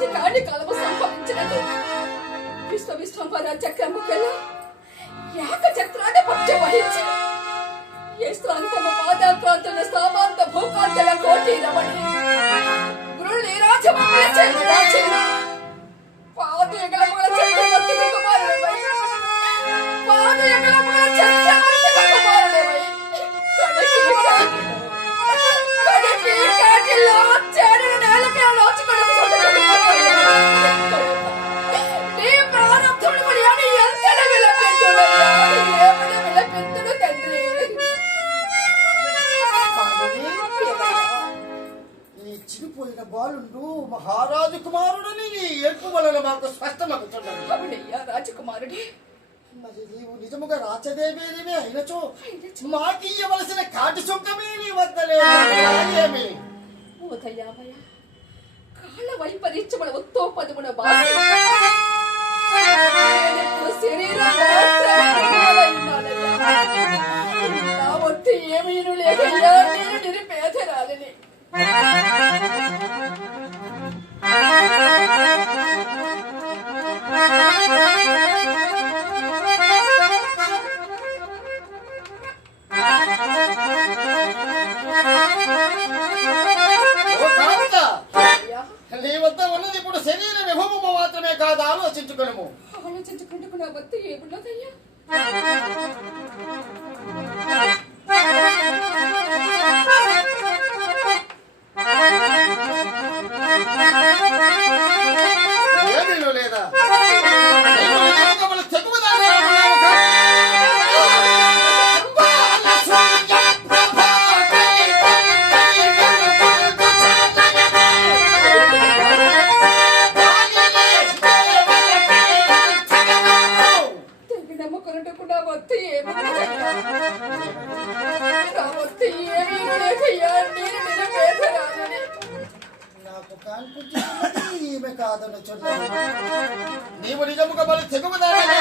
రాజకాని కలము సంభవించినది. విశ్వంబర చక్రముకెలా ఏక చక్రాన్ని పక్ష వహించి యస్త్రాంతమ పాదాక్రాంతుల సామాంత భూకాంతల కోటి రమణి గురుల్ని రాజమంగళ చేసిన పాదయగలముల చక్రవర్తి కుమారుడవై పాదయగలముల చక్రవర్తి కుమారుడవై కడకి కాటిలో చేరిన నేలకే లోచుకొడుకు నీ ప్రారంభుడు మరి అని ఎంతని విలపెట్టుడు ఏమని విలపెట్టుడు తండ్రి. ఈ చిరిపోయిన బాలుండు మహారాజు కుమారుడని నీ ఏర్పు వలన మాకు స్పష్టమవుతున్నది. అవునయ్యా రాజకుమారుడి. మరి నీవు నిజముగా రాచదేవేనే అయినచో మాకు ఇయ్యవలసిన కాటి సుంకమే నీ వద్దలేమి. ఉదయామయ కాల వైపరీత్యముల ఉత్తోపదమున బాసి శరీరం నా ఒత్తి ఏమీను లేకయ్యా నేను నిరుపేదరాలని. నీ వద్ద ఉన్నది ఇప్పుడు శరీర విభవము మాత్రమే కాదు, ఆలోచించుకును. ఆలోచించుకుంటూ నా వద్ద ఏమున్నదయ్యా? ఏమీ లేదా ఈమె కాదను చూడ నీవు నిజముగా బలి తెగువదాని